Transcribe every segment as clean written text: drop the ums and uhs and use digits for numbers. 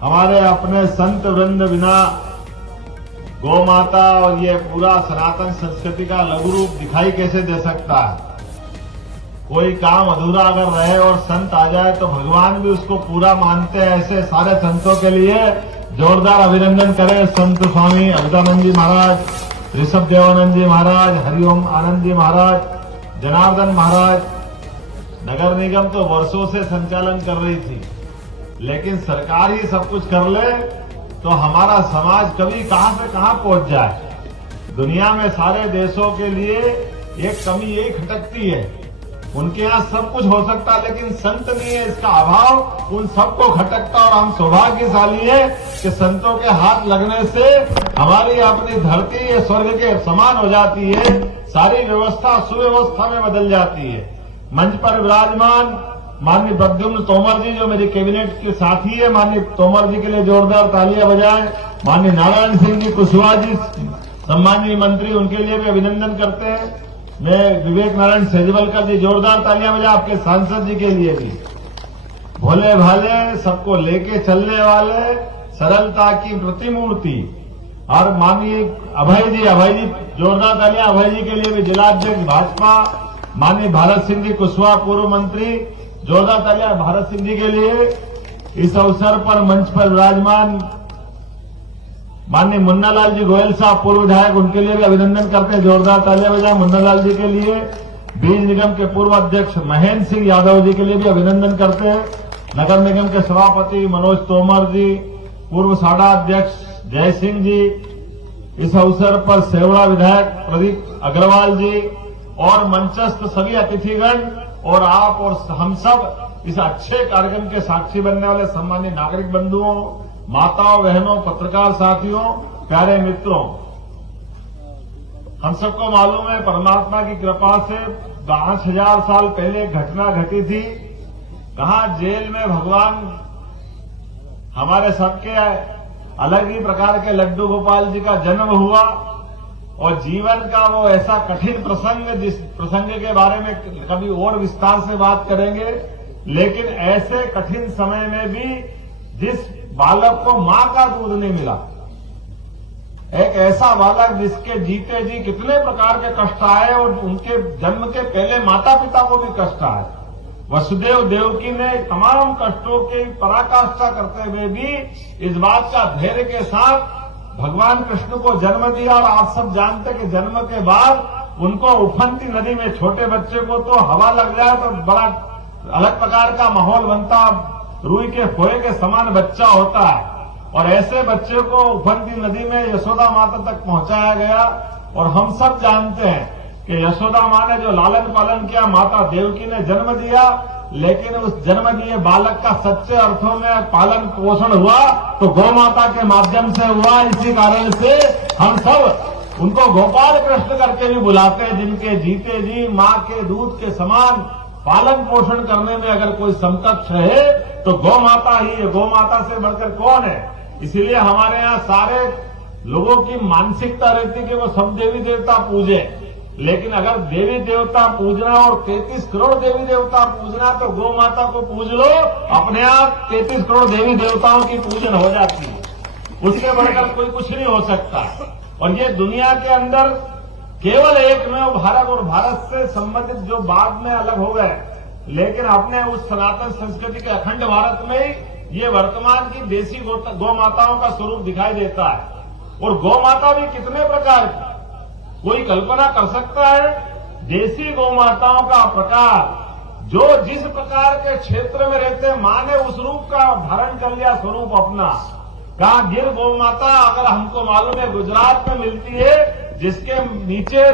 हमारे अपने संत वृंद बिना गौ माता और ये पूरा सनातन संस्कृति का लघु रूप दिखाई कैसे दे सकता है। कोई काम अधूरा अगर रहे और संत आ जाए तो भगवान भी उसको पूरा मानते हैं। ऐसे सारे संतों के लिए जोरदार अभिनंदन करें। संत स्वामी अभिदानंद जी महाराज, ऋषभ देवानंद जी महाराज, हरिओम आनंद जी महाराज, जनार्दन महाराज। नगर निगम तो वर्षों से संचालन कर रही थी, लेकिन सरकार ही सब कुछ कर ले तो हमारा समाज कभी कहां से कहां पहुंच जाए। दुनिया में सारे देशों के लिए एक कमी यही खटकती है, उनके यहाँ सब कुछ हो सकता है लेकिन संत नहीं है, इसका अभाव उन सबको खटकता। और हम सौभाग्यशाली है कि संतों के हाथ लगने से हमारी अपनी धरती ये स्वर्ग के समान हो जाती है, सारी व्यवस्था सुव्यवस्था में बदल जाती है। मंच पर विराजमान माननीय प्रद्युम्न तोमर जी जो मेरी कैबिनेट के साथी है, माननीय तोमर जी के लिए जोरदार तालियां बजाएं। माननीय नारायण सिंह जी कुशवाहा जी सम्माननीय मंत्री, उनके लिए भी अभिनंदन करते हैं। मैं विवेक नारायण सेजवलकर जी, जोरदार तालियां बजाएं आपके सांसद जी के लिए भी। भोले भाले सबको लेके चलने वाले सरलता की प्रतिमूर्ति। और माननीय अभय जी जोरदार तालियां अभय जी के लिए भी, जिलाध्यक्ष भाजपा माननीय भारत सिंह जी कुशवाहा पूर्व मंत्री, जोरदार तालियां भारत सिंह जी के लिए। इस अवसर पर मंच पर विराजमान माननीय मुन्नालाल जी गोयल साहब पूर्व विधायक, उनके लिए भी अभिनंदन करते हैं, जोरदार तालियां बजाएं मुन्नालाल जी के लिए। बीज निगम के पूर्व अध्यक्ष महेंद्र सिंह यादव जी के लिए भी अभिनंदन करते हैं। नगर निगम के सभापति मनोज तोमर जी, पूर्व साडा अध्यक्ष जय सिंह जी। इस अवसर पर सेवड़ा विधायक प्रदीप अग्रवाल जी और मंचस्थ सभी अतिथिगण और आप और हम सब इस अच्छे कार्यक्रम के साक्षी बनने वाले सम्मानित नागरिक बंधुओं, माताओं, बहनों, पत्रकार साथियों, प्यारे मित्रों, हम सबको मालूम है परमात्मा की कृपा से 5000 साल पहले एक घटना घटी थी। कहा जेल में भगवान हमारे सबके अलग ही प्रकार के लड्डू गोपाल जी का जन्म हुआ। और जीवन का वो ऐसा कठिन प्रसंग, जिस प्रसंग के बारे में कभी और विस्तार से बात करेंगे, लेकिन ऐसे कठिन समय में भी जिस बालक को मां का दूध नहीं मिला, एक ऐसा बालक जिसके जीते जी कितने प्रकार के कष्ट आए और उनके जन्म के पहले माता पिता को भी कष्ट आए। वसुदेव देवकी ने तमाम कष्टों की पराकाष्ठा करते हुए भी इस बात का धैर्य के साथ भगवान कृष्ण को जन्म दिया। और आप सब जानते कि जन्म के बाद उनको उफनती नदी में, छोटे बच्चे को तो हवा लग जाए तो बड़ा अलग प्रकार का माहौल बनता, रुई के खोए के समान बच्चा होता है। और ऐसे बच्चे को उफनती नदी में यशोदा माता तक पहुंचाया गया। और हम सब जानते हैं कि यशोदा मां ने जो लालन पालन किया, माता देवकी ने जन्म दिया, लेकिन उस जन्म दिए बालक का सच्चे अर्थों में पालन पोषण हुआ तो गौ माता के माध्यम से हुआ। इसी कारण से हम सब उनको गोपाल कृष्ण करके भी बुलाते हैं, जिनके जीते जी मां के दूध के समान पालन पोषण करने में अगर कोई समकक्ष है तो गौ माता ही है। गौ माता से बढ़कर कौन है? इसीलिए हमारे यहाँ सारे लोगों की मानसिकता रहती कि वो सब देवी देवता पूजे, लेकिन अगर देवी देवता पूजना और 33 करोड़ देवी देवता पूजना तो गौ माता को पूज लो, अपने आप 33 करोड़ देवी देवताओं की पूजन हो जाती है। उसके बढ़कर कोई कुछ नहीं हो सकता। और ये दुनिया के अंदर केवल एकमेव भारत, और भारत से संबंधित जो बाद में अलग हो गए, लेकिन अपने उस सनातन संस्कृति के अखंड भारत में ही ये वर्तमान की देसी गौ माताओं का स्वरूप दिखाई देता है। और गौ माता भी कितने प्रकार की, कोई कल्पना कर सकता है? देसी गौ माताओं का प्रकार, जो जिस प्रकार के क्षेत्र में रहते हैं, मां ने उस रूप का धारण कर लिया, स्वरूप अपना। कहा गिर गौ माता अगर हमको मालूम है गुजरात में मिलती है, जिसके नीचे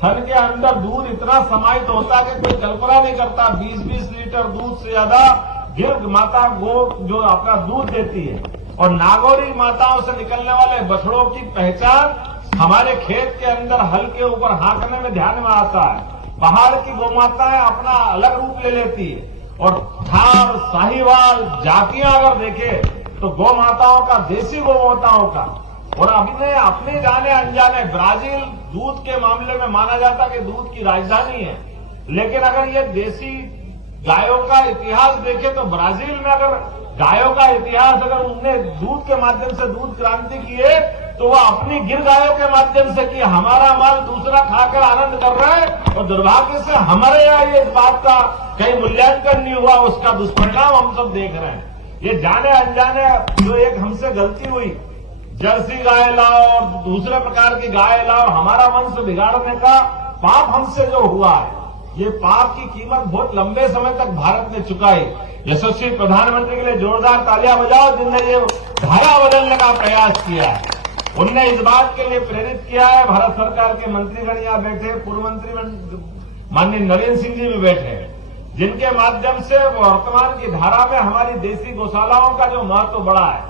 थन के अंदर दूध इतना समाहित होता है कि कोई कल्पना नहीं करता। 20-20 लीटर दूध से ज्यादा गिर माता गो जो आपका दूध देती है। और नागौरी माताओं से निकलने वाले बछड़ों की पहचान हमारे खेत के अंदर हल के ऊपर हाँकने में ध्यान में आता है। पहाड़ की गौ माताएं अपना अलग रूप ले लेती है। और थार, साहिवाल जातियां अगर देखे तो गौ माताओं का, देसी गौ माताओं का, और अपने जाने अनजाने ब्राजील दूध के मामले में माना जाता कि दूध की राजधानी है, लेकिन अगर ये देसी गायों का इतिहास देखें तो ब्राजील में अगर गायों का इतिहास अगर उनने दूध के माध्यम से दूध क्रांति की है तो वह अपनी गिर गायों के माध्यम से की। हमारा माल दूसरा खाकर आनंद कर रहा है और दुर्भाग्य से हमारे यहाँ ये इस बात का कहीं मूल्यांकन नहीं हुआ, उसका दुष्परिणाम हम सब देख रहे हैं। ये जाने अनजाने जो एक हमसे गलती हुई, जर्सी गाय लाओ और दूसरे प्रकार की गाय लाओ, हमारा वंश बिगाड़ने का पाप हमसे जो हुआ है, ये पाप की कीमत बहुत लंबे समय तक भारत ने चुकाई। यशस्वी प्रधानमंत्री के लिए जोरदार तालियां बजाओ जिनने ये धारा बदलने का प्रयास किया है। उनने इस बात के लिए प्रेरित किया है। भारत सरकार के मंत्रीगण यहाँ बैठे, पूर्व मंत्री माननीय नरेंद्र सिंह जी भी बैठे हैं, जिनके माध्यम से वर्तमान की धारा में हमारी देसी गौशालाओं का जो महत्व बढ़ा है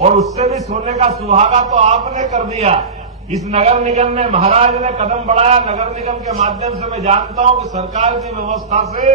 और उससे भी सोने का सुहागा तो आपने कर दिया। इस नगर निगम में महाराज ने कदम बढ़ाया। नगर निगम के माध्यम से मैं जानता हूं कि सरकार की व्यवस्था से